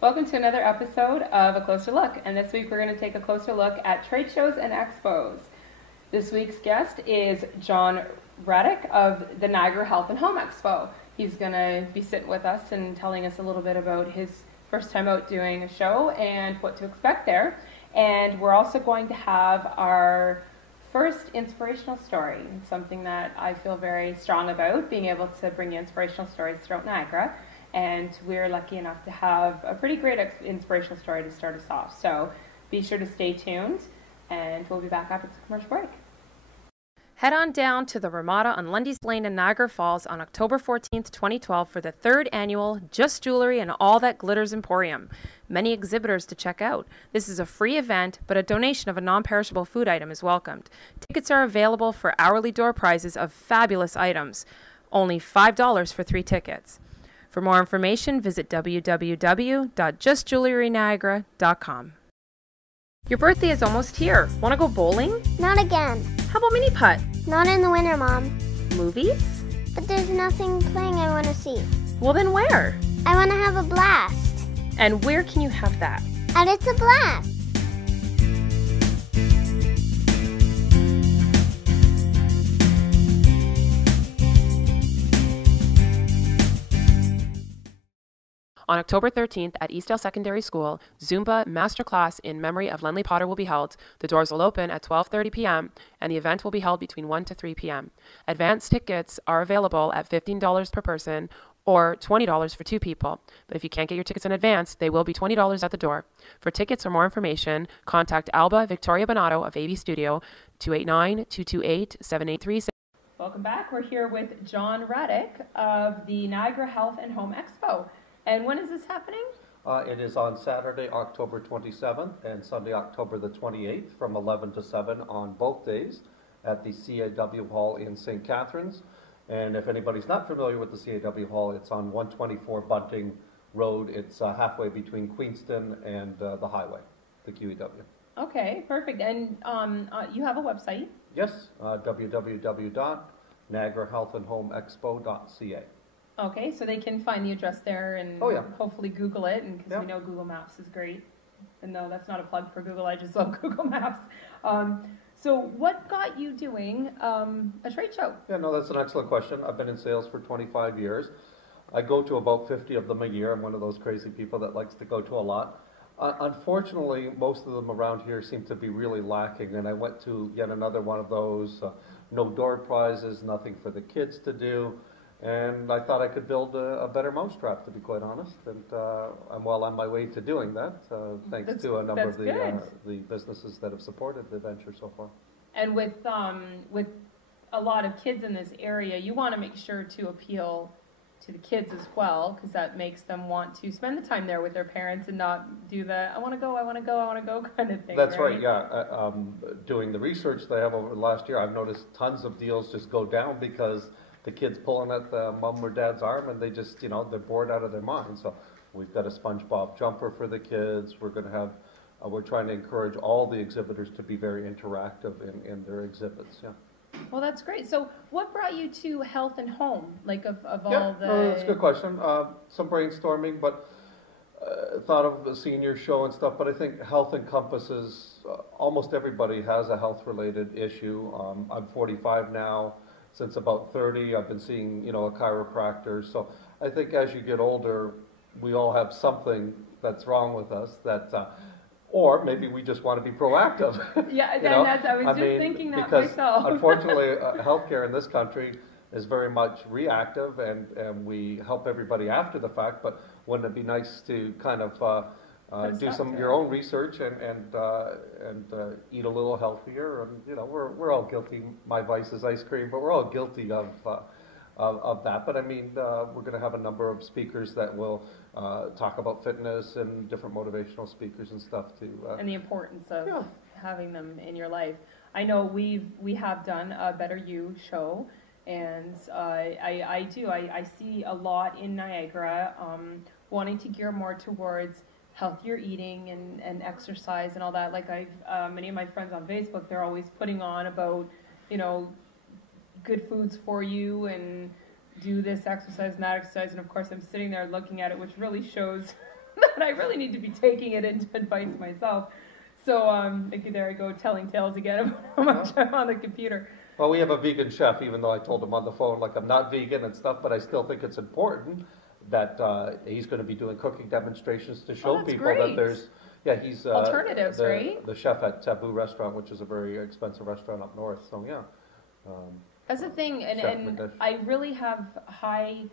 Welcome to another episode of A Closer Look, and this week we're going to take a closer look at trade shows and expos. This week's guest is Jon Radick of the Niagara Health and Home Expo. He's going to be sitting with us and telling us a little bit about his first time out doing a show and what to expect there. And we're also going to have our first inspirational story, something that I feel very strong about, being able to bring you inspirational stories throughout Niagara. And we're lucky enough to have a pretty great inspirational story to start us off. So be sure to stay tuned, and we'll be back after the commercial break. Head on down to the Ramada on Lundy's Lane in Niagara Falls on October 14th, 2012 for the 3rd annual Just Jewelry and All That Glitters Emporium. Many exhibitors to check out. This is a free event, but a donation of a non-perishable food item is welcomed. Tickets are available for hourly door prizes of fabulous items. Only $5 for 3 tickets. For more information, visit www.justjewelryniagara.com. Your birthday is almost here. Want to go bowling? Not again. How about mini putt? Not in the winter, Mom. Movies? But there's nothing playing I want to see. Well, then where? I want to have a blast. And where can you have that? At It's a Blast. On October 13th at Eastdale Secondary School, Zumba Masterclass in memory of Lenley Potter will be held. The doors will open at 12:30 p.m. and the event will be held between 1 to 3 p.m. Advance tickets are available at $15 per person or $20 for 2 people. But if you can't get your tickets in advance, they will be $20 at the door. For tickets or more information, contact Alba Victoria Bonato of AV Studio, 289-228-7836. Welcome back. We're here with Jon Radick of the Niagara Health and Home Expo. And when is this happening? It is on Saturday, October 27th and Sunday, October the 28th from 11 to 7 on both days at the CAW Hall in St. Catharines. And if anybody's not familiar with the CAW Hall, it's on 124 Bunting Road. It's halfway between Queenston and the highway, the QEW. Okay, perfect. And you have a website? Yes, www.niagarahealthandhomeexpo.ca. Okay, so they can find the address there and hopefully Google it, and because we know Google Maps is great. And no, that's not a plug for Google, I just love Google Maps. So what got you doing a trade show? Yeah, no, that's an excellent question. I've been in sales for 25 years. I go to about 50 of them a year. I'm one of those crazy people that likes to go to a lot. Unfortunately, most of them around here seem to be really lacking, and I went to yet another one of those. No door prizes, nothing for the kids to do. And I thought I could build a better mousetrap, to be quite honest. And I'm well on my way to doing that, thanks to a number of the businesses that have supported the venture so far. And with a lot of kids in this area, you want to make sure to appeal to the kids as well, because that makes them want to spend the time there with their parents and not do the I want to go kind of thing. That's right, yeah. Doing the research that I have over the last year, I've noticed tons of deals just go down because the kid's pulling at the mom or dad's arm and they just, they're bored out of their mind. So we've got a SpongeBob jumper for the kids. We're going to have, we're trying to encourage all the exhibitors to be very interactive in their exhibits, yeah. Well, that's great. So what brought you to Health and Home, like of all the... No, that's a good question. Some brainstorming, but thought of a senior show and stuff, but I think health encompasses, almost everybody has a health-related issue. I'm 45 now. Since about 30, I've been seeing, a chiropractor. So I think as you get older, we all have something that's wrong with us that, or maybe we just want to be proactive. Yeah, I was thinking that because myself. Unfortunately, healthcare in this country is very much reactive, and we help everybody after the fact. But wouldn't it be nice to kind of do some your own research and eat a little healthier? And we're all guilty. My vice is ice cream, but we're all guilty of that. But I mean, we're going to have a number of speakers that will talk about fitness and different motivational speakers and stuff too. And the importance of having them in your life. I know we have done a Better You show, and I see a lot in Niagara wanting to gear more towards healthier eating and exercise and all that. Like many of my friends on Facebook, they're always putting on about, good foods for you and do this exercise and that exercise. And of course I'm sitting there looking at it, which really shows that I really need to be taking it into advice myself. So there I go telling tales again about how much I'm on the computer. Well, we have a vegan chef, even though I told him on the phone, like, I'm not vegan and stuff, but I still think it's important that he's going to be doing cooking demonstrations to show people that there's, he's alternatives, right? The chef at Taboo Restaurant, which is a very expensive restaurant up north. So that's the thing, and I really have high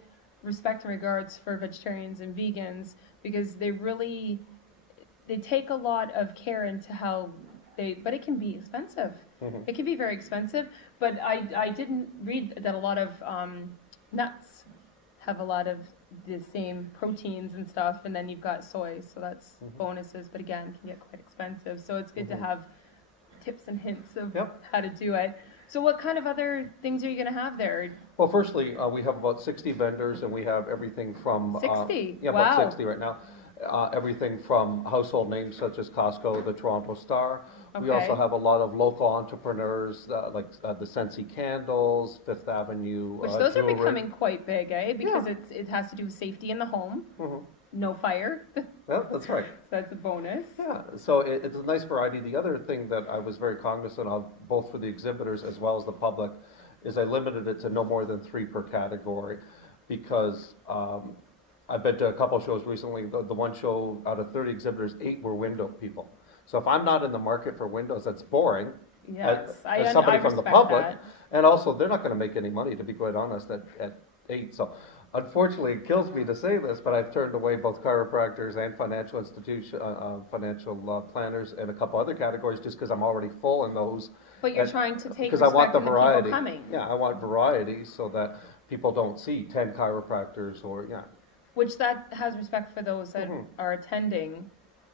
respect and regards for vegetarians and vegans because they take a lot of care into how but it can be expensive. It can be very expensive, but I didn't read that a lot of nuts have a lot of the same proteins and stuff, and then you've got soy, so that's bonuses, but again, can get quite expensive. So it's good to have tips and hints of how to do it. So what kind of other things are you going to have there? Well, firstly, we have about 60 vendors, and we have everything from 60. About 60 right now. Everything from household names such as Costco, the Toronto Star. We also have a lot of local entrepreneurs like the Sensi Candles, Fifth Avenue. Which those are becoming quite big, eh? Because it has to do with safety in the home. No fire. Yeah, that's right. So that's a bonus. Yeah, so it's a nice variety. The other thing that I was very cognizant of, both for the exhibitors as well as the public, is I limited it to no more than 3 per category, because I've been to a couple shows recently. The one show out of 30 exhibitors, 8 were window people. So if I'm not in the market for windows, that's boring. Yes, as somebody from the public. That. And also, they're not going to make any money, to be quite honest, at 8. So unfortunately, it kills me to say this, but I've turned away both chiropractors and financial institution, financial planners, and a couple other categories just because I'm already full in those. But you're trying to take because I want the people variety. Coming. Yeah, I want variety so that people don't see 10 chiropractors or Which that has respect for those that are attending.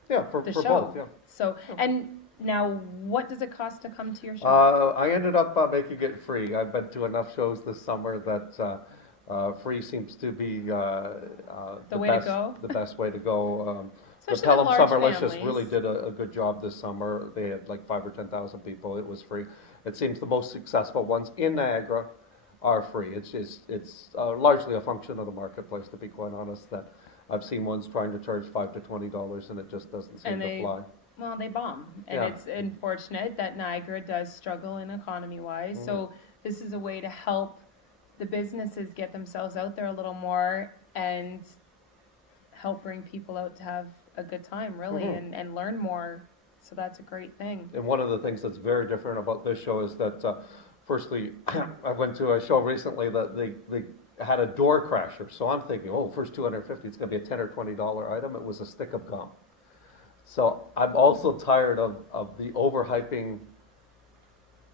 Yeah, for the show. both. Yeah. So and now, what does it cost to come to your show? I ended up making it free. I've been to enough shows this summer that free seems to be the way to go. The best way to go. The Especially Pelham large Summerlicious families. really did a good job this summer. They had like 5,000 or 10,000 people. It was free. It seems the most successful ones in Niagara are free. It's largely a function of the marketplace, to be quite honest. That I've seen ones trying to charge $5 to $20, and it just doesn't seem to fly. Well, they bomb, and it's unfortunate that Niagara does struggle in economy-wise. So this is a way to help the businesses get themselves out there a little more and help bring people out to have a good time, really, and learn more. So that's a great thing. And one of the things that's very different about this show is that, firstly, I went to a show recently that they had a door crasher. So I'm thinking, first 250, it's going to be a $10 or $20 item. It was a stick of gum. So I'm also tired of the overhyping,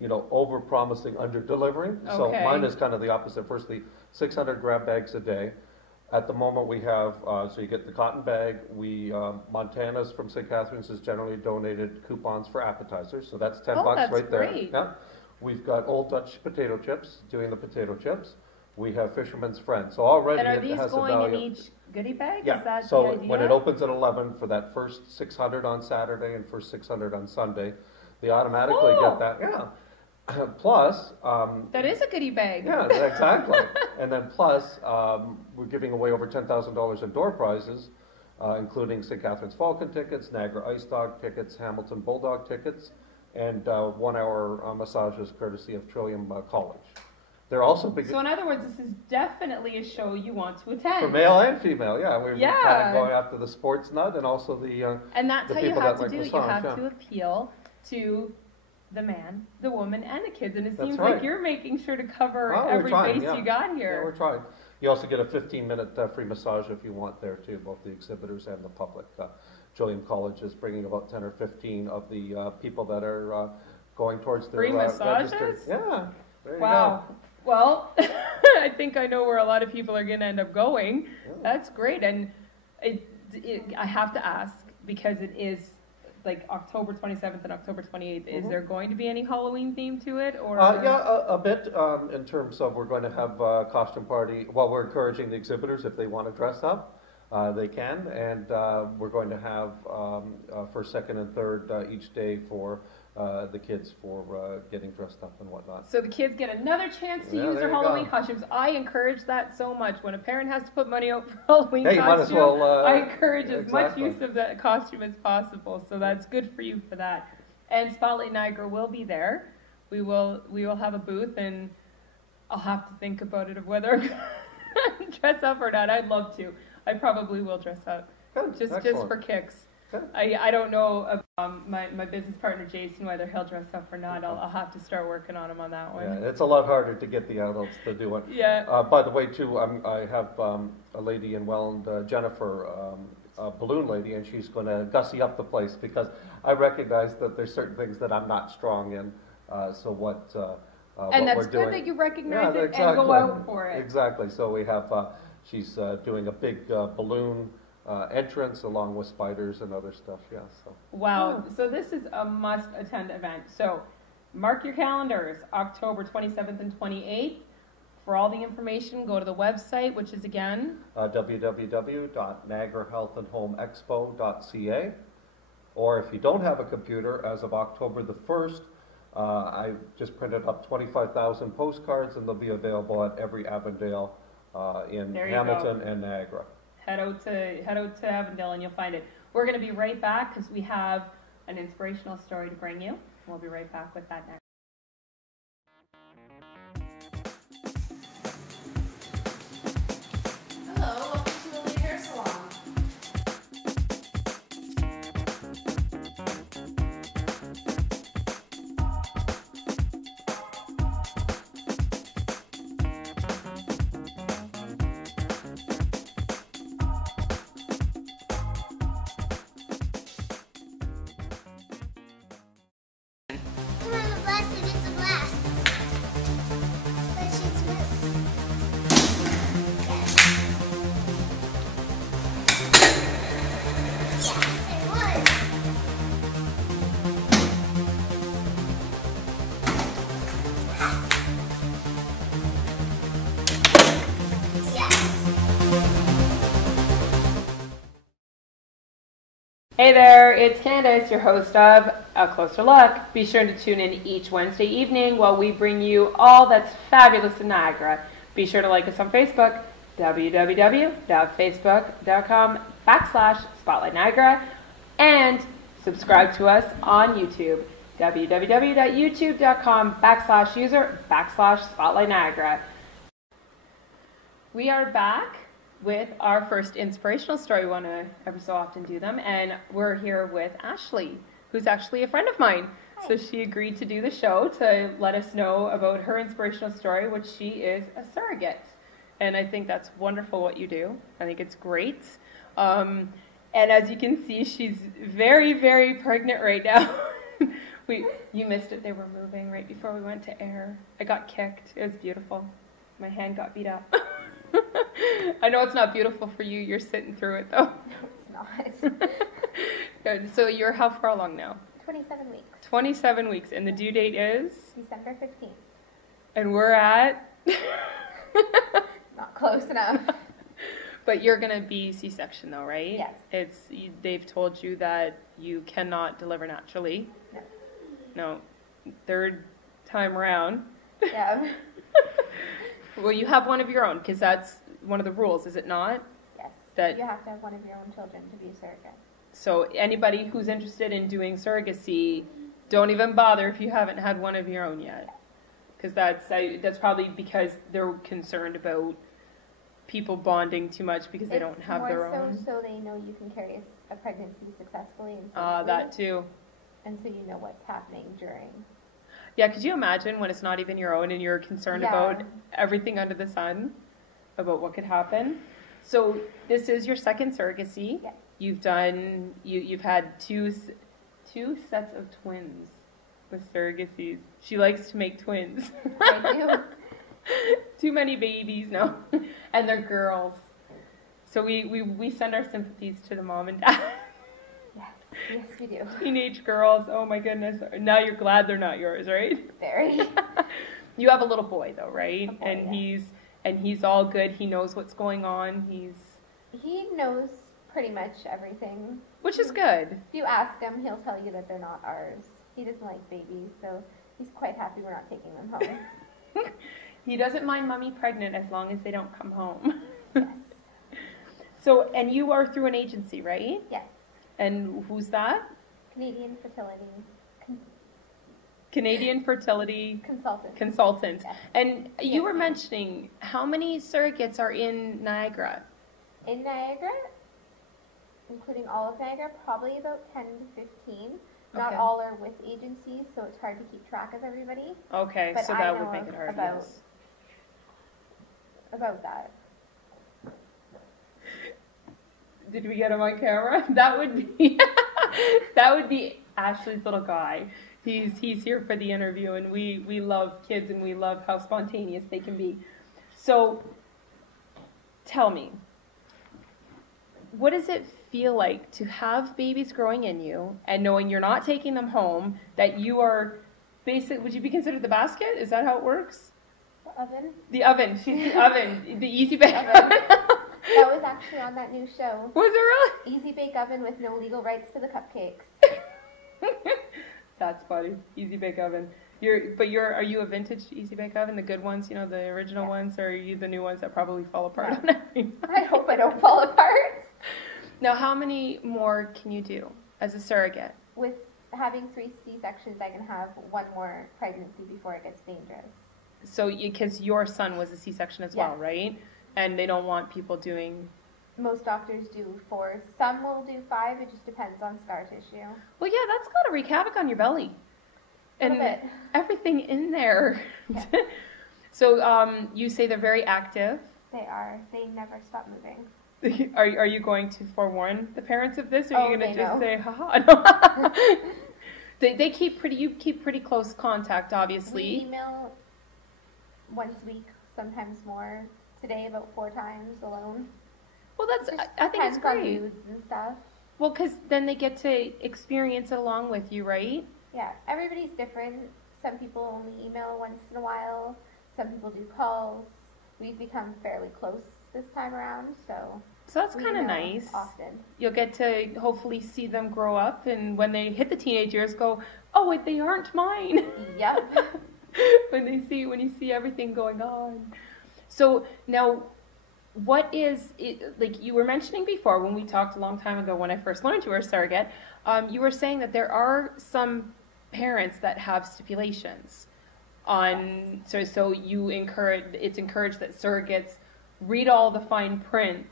over-promising, under-delivering. Okay. So mine is kind of the opposite. Firstly, 600 grab bags a day. At the moment we have, so you get the cotton bag. Montana's from St. Catharines has generally donated coupons for appetizers. So that's $10 right there. Great. Yeah. We've got Old Dutch potato chips, doing the potato chips. We have Fisherman's Friend. So already And are it these has a going value. in each goodie bag? Yeah. Is that So the idea? when it opens at 11 for that first 600 on Saturday and first 600 on Sunday, they automatically get that. Yeah. Plus, that is a goodie bag. yeah, exactly. And then plus, we're giving away over $10,000 in door prizes, including St. Catharines Falcon tickets, Niagara Ice Dog tickets, Hamilton Bulldog tickets, and 1-hour massages courtesy of Trillium College. They're also big. So in other words, this is definitely a show you want to attend. For male and female, yeah. We're kind of going after the sports nut and also the and that's the how you people have that to do like it. You massage, have to appeal to the man, the woman, and the kids. And it seems right. like you're making sure to cover Well, every trying, base you got Yeah, here. we're trying. You also get a 15-minute free massage if you want there too, both the exhibitors and the public. Trillium College is bringing about 10 or 15 of the people that are going towards their Free massages? registered. Yeah. There you Wow. go. Well, I think I know where a lot of people are going to end up going. Yeah. That's great. And I have to ask, because it is like October 27th and October 28th, is there going to be any Halloween theme to it? Or Yeah, a bit in terms of we're going to have a costume party. Well, we're encouraging the exhibitors if they want to dress up. they can, and we're going to have first, second, and third each day for the kids for getting dressed up and whatnot. So the kids get another chance to Yeah, use there their you Halloween go. costumes. I encourage that so much. When a parent has to put money out for Halloween Hey, you might as costume, well, I encourage as much exactly. use of that costume as possible. So that's good for you for that. And Spotlight Niagara will be there. We will have a booth, and I'll have to think about it of whether I'm gonna dress up or not. I'd love to. I probably will dress up. Good, Just excellent. for kicks. Good. I don't know of my business partner Jason whether he'll dress up or not. I'll have to start working on him on that one. Yeah, it's a lot harder to get the adults to do it. Yeah. By the way, too, I have a lady in Welland, Jennifer, a balloon lady, and she's going to gussy up the place because I recognize that there's certain things that I'm not strong in. So what And that's we're good doing, that you recognize yeah, it exactly. and go out for it. Exactly. So we have she's doing a big balloon entrance along with spiders and other stuff. Yeah. So. Wow. So this is a must-attend event. So mark your calendars, October 27th and 28th. For all the information, go to the website, which is again www.niagarahealthandhomeexpo.ca. Or if you don't have a computer, as of October the 1st, I just printed up 25,000 postcards, and they'll be available at every Avondale in There you Hamilton and Niagara. head out to Avondale and you'll find it. We're going to be right back because we have an inspirational story to bring you. We'll be right back with that next. Hello, welcome to the Lee Hair Salon. Come on, a blast, it is a blast. But she's Yes, it was. Hey there, it's Candace, your host of A Closer Look. Be sure to tune in each Wednesday evening while we bring you all that's fabulous in Niagara. Be sure to like us on Facebook, www.facebook.com/Spotlight Niagara, and subscribe to us on YouTube, www.youtube.com/user/Spotlight Niagara. We are back with our first inspirational story. We want to every so often do them, and we're here with Ashley, who's actually a friend of mine. So she agreed to do the show to let us know about her inspirational story, which she is a surrogate. And I think that's wonderful what you do. I think it's great. And as you can see, she's very, very pregnant right now. You missed it. They were moving right before we went to air. I got kicked. It was beautiful. My hand got beat up. I know it's not beautiful for you. You're sitting through it, though. No, it's not. Good. So you're how far along now? 27 weeks. 27 weeks. And the due date is? December 15th. And we're at? Not close enough. But you're going to be C-section, though, right? Yes. They've told you that you cannot deliver naturally. No. No. Third time around. Yeah. Well, you have one of your own, because that's one of the rules, is it not? Yes. That You have to have one of your own children to be a surrogate. So anybody who's interested in doing surrogacy, don't even bother if you haven't had one of your own yet, because that's probably because they're concerned about people bonding too much because they don't have their own. So they know you can carry a pregnancy successfully and safely. That too. And so you know what's happening during. Yeah, could you imagine when it's not even your own and you're concerned about everything under the sun, about what could happen? So this is your second surrogacy. Yes. You've had two sets of twins with surrogacies. She likes to make twins. I do. Too many babies, no. And they're girls. So we send our sympathies to the mom and dad. Yes, we do. Teenage girls, oh my goodness. Now you're glad they're not yours, right? Very. You have a little boy though, right? A boy, and he's all good. He knows what's going on. He knows pretty much everything. Which is good. If you ask him, he'll tell you that they're not ours. He doesn't like babies, so he's quite happy we're not taking them home. He doesn't mind mommy pregnant as long as they don't come home. Yes. So, and you are through an agency, right? Yes. And who's that? Canadian fertility Canadian Fertility consultant. Consultants. Yes. And you Yes. were mentioning how many surrogates are in Niagara? In Niagara, including all of Niagara, probably about 10 to 15. Not Okay. all are with agencies, so it's hard to keep track of everybody. Okay, But so I that know would make it hard. about- Yes. About that. Did we get him on camera? That would be that would be Ashley's little guy. He's here for the interview, and we love kids and we love how spontaneous they can be. So tell me, what does it feel like to have babies growing in you and knowing you're not taking them home, that you are would you be considered the basket? Is that how it works? The oven. The oven. She's the oven. The easy bake Oven. oven. That was actually on that new show. Was it really? Easy Bake Oven with no legal rights to the cupcakes. That's funny. Easy bake oven. Are you a vintage easy bake oven? The good ones, the original Yes. ones, or are you the new ones that probably fall apart No. on every I hope I don't fall apart. Now, how many more can you do as a surrogate? With having 3 C-sections, I can have one more pregnancy before it gets dangerous. So, because your son was a C-section as well, Yes. right? And they don't want people doing. Most doctors do 4. Some will do 5. It just depends on scar tissue. Well, yeah, that's got to wreak havoc on your belly. A little bit. Everything in there. Yeah. So, you say they're very active. They are. They never stop moving. Are you going to forewarn the parents of this, or are you going to they just know. say, haha? No. They keep you keep pretty close contact, We obviously. email once a week, sometimes more. Today about 4 times alone. Well, Just I think it's depends on great. moods and stuff. Well, because then they get to experience it along with you, right? Yeah, everybody's different. Some people only email once in a while. Some people do calls. We've become fairly close this time around, so So that's we kind of email nice. often. You'll get to hopefully see them grow up, and when they hit the teenage years, go, oh wait, they aren't mine. Yep. when you see everything going on. So now, what is it, like you were mentioning before when we talked a long time ago when I first learned you were a surrogate, you were saying that there are some parents that have stipulations on, so it's encouraged that surrogates read all the fine print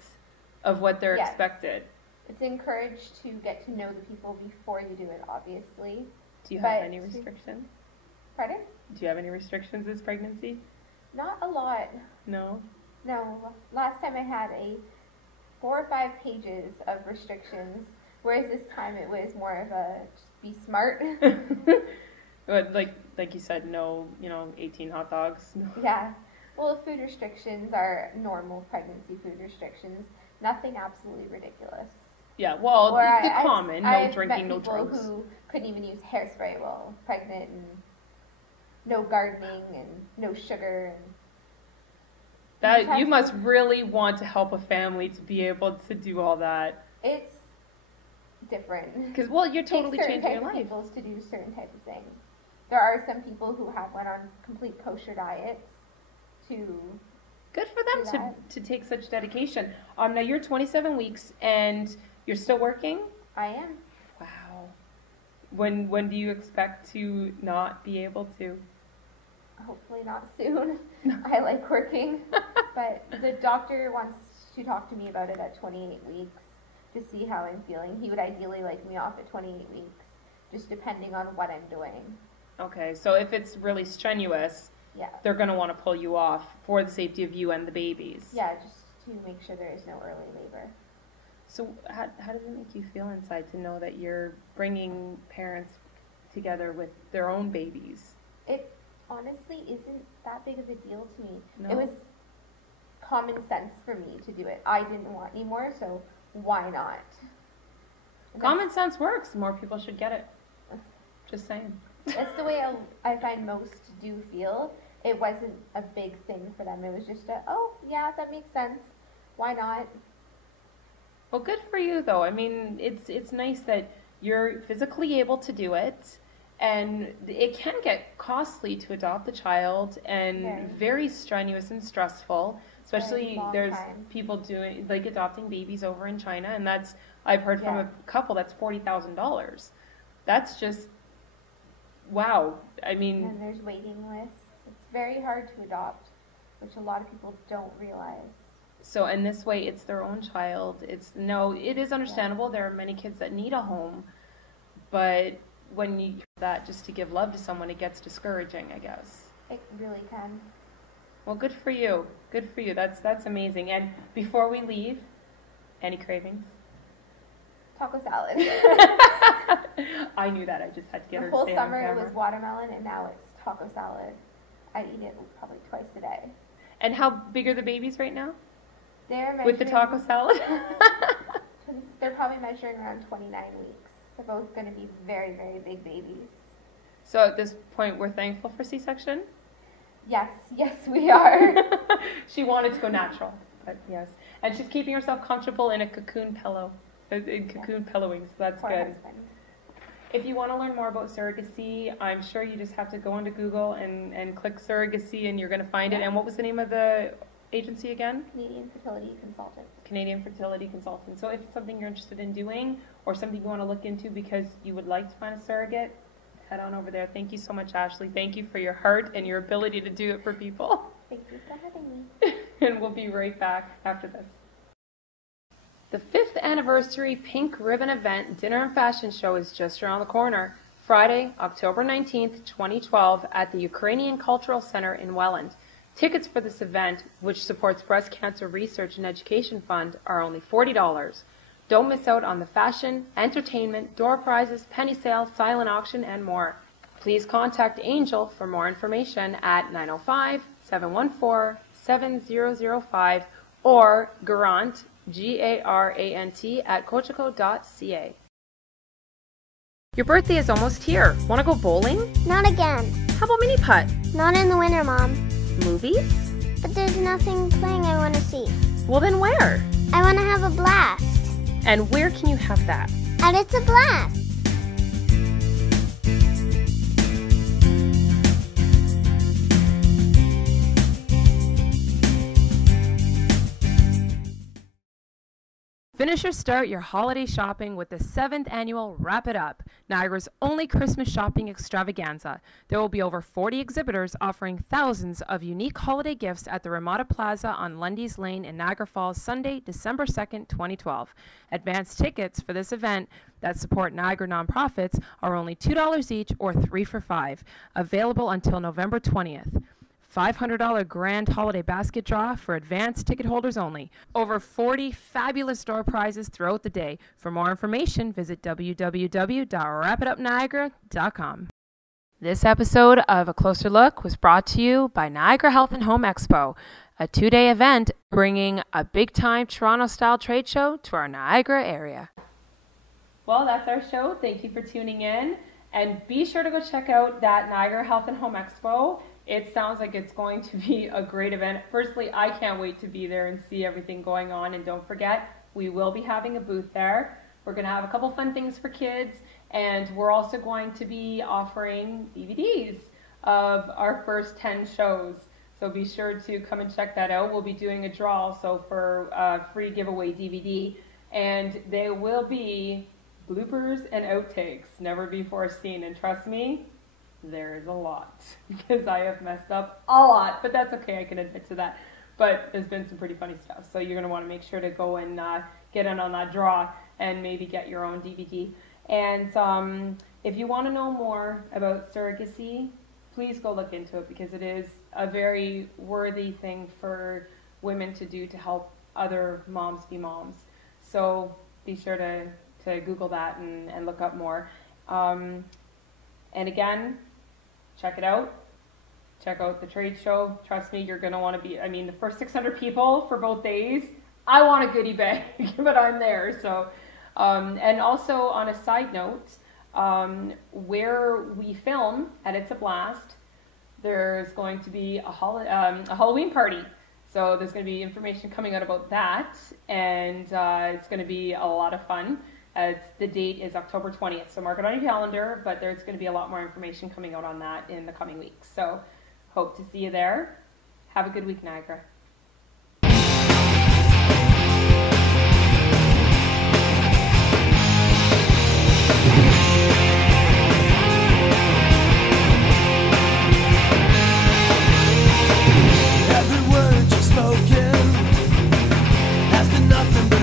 of what they're Yes. expected. It's encouraged to get to know the people before you do it, obviously. Do you have But- any restrictions? Pardon? Do you have any restrictions this pregnancy? Not a lot. No? No. Last time I had 4 or 5 pages of restrictions, whereas this time it was more of a just be smart. But like you said, no, 18 hot dogs. No. Yeah. Well, food restrictions are normal pregnancy food restrictions. Nothing absolutely ridiculous. Yeah, well, Or the common, no I've drinking, no met people drugs. who couldn't even use hairspray while pregnant, and no gardening, and no sugar, and That you must really want to help a family to be able to do all that. it's different. Because, well, you're totally Takes certain changing your type of life. peoples to do certain type of things. There are some people who have went on complete kosher diets to Good for them do to, that. to take such dedication. Now you're 27 weeks and you're still working? I am. Wow. When do you expect to not be able to? Hopefully not soon. I like working. But the doctor wants to talk to me about it at 28 weeks to see how I'm feeling. He would ideally like me off at 28 weeks, just depending on what I'm doing. Okay, so if it's really strenuous, Yeah. they're going to want to pull you off for the safety of you and the babies. Yeah, just to make sure there is no early labor. So how does it make you feel inside to know that you're bringing parents together with their own babies? It honestly isn't that big of a deal to me. No? It was common sense for me to do it. I didn't want any more, so why not? And Common sense works. More people should get it. Just saying. That's the way I find most do feel. It wasn't a big thing for them. It was just oh, yeah, that makes sense. Why not? Well, good for you, though. I mean, it's nice that you're physically able to do it, and it can get costly to adopt a child and very strenuous and stressful. Especially there's people doing like adopting babies over in China, and that's I've heard from a couple that's $40,000. That's just wow. I mean, and there's waiting lists. It's very hard to adopt, which a lot of people don't realize. So in this way, it's their own child. It is understandable. There are many kids that need a home, but when you do that just to give love to someone, it gets discouraging, I guess. It really can. Well, good for you. Good for you. That's amazing. And before we leave, any cravings? Taco salad. I knew that. I just had to get her The whole to stay summer on it camera. was watermelon, and now it's taco salad. I eat it probably twice a day. And how big are the babies right now? They're measuring, With the taco salad? they're probably measuring around 29 weeks. They're both going to be very, very big babies. So at this point, we're thankful for C-section? Yes, we are. She wanted to go natural, but yes. And she's keeping herself comfortable in a cocoon pillow, in cocoon pillowing, so that's Poor good. husband. If you want to learn more about surrogacy, I'm sure you just have to go onto Google and click surrogacy, and you're going to find it. And what was the name of the agency again? Canadian Fertility Consultant. Canadian Fertility Consultant. So if it's something you're interested in doing or something you want to look into because you would like to find a surrogate, head on over there. Thank you so much, Ashley. Thank you for your heart and your ability to do it for people. Thank you for having me. And we'll be right back after this. The 5th anniversary Pink Ribbon event dinner and fashion show is just around the corner. Friday, October 19th, 2012 at the Ukrainian Cultural Center in Welland. Tickets for this event, which supports Breast Cancer Research and Education Fund, are only $40. Don't miss out on the fashion, entertainment, door prizes, penny sale, silent auction, and more. Please contact Angel for more information at 905-714-7005 or Garant, Garant at cocheco.ca. Your birthday is almost here. Want to go bowling? Not again. How about mini putt? Not in the winter, Mom. Movies? But there's nothing playing I want to see. Well, then where? I want to have a blast. And where can you have that? And it's a blast. Finish or start your holiday shopping with the 7th annual Wrap It Up, Niagara's only Christmas shopping extravaganza. There will be over 40 exhibitors offering thousands of unique holiday gifts at the Ramada Plaza on Lundy's Lane in Niagara Falls, Sunday, December 2nd, 2012. Advance tickets for this event that support Niagara nonprofits are only $2 each or 3 for $5, available until November 20th. $500 grand holiday basket draw for advance ticket holders only. Over 40 fabulous door prizes throughout the day. For more information, visit www.wrapitupniagara.com. This episode of A Closer Look was brought to you by Niagara Health and Home Expo, a 2-day event bringing a big-time Toronto-style trade show to our Niagara area. Well, that's our show. Thank you for tuning in. And be sure to go check out that Niagara Health and Home Expo. It sounds like it's going to be a great event. Personally, I can't wait to be there and see everything going on. And don't forget, we will be having a booth there. We're going to have a couple fun things for kids. And we're also going to be offering DVDs of our first 10 shows. So be sure to come and check that out. We'll be doing a draw also for a free giveaway DVD. And there will be bloopers and outtakes, never before seen. And trust me, there is a lot, because I have messed up a lot, but that's okay, I can admit to that. But there's been some pretty funny stuff, so you're going to want to make sure to go and get in on that draw and maybe get your own DVD. And if you want to know more about surrogacy, please go look into it, because it is a very worthy thing for women to do to help other moms be moms. So be sure to Google that and look up more. And again, check it out. Check out the trade show. Trust me, you're going to want to be, the first 600 people for both days, I want a goodie bag, but I'm there. So, and also on a side note, where we film at It's a Blast, there's going to be a Halloween party. So there's going to be information coming out about that, and it's going to be a lot of fun. The date is October 20th, so mark it on your calendar, but there's going to be a lot more information coming out on that in the coming weeks. So hope to see you there. Have a good week, Niagara. Every word you've spoken has been nothing but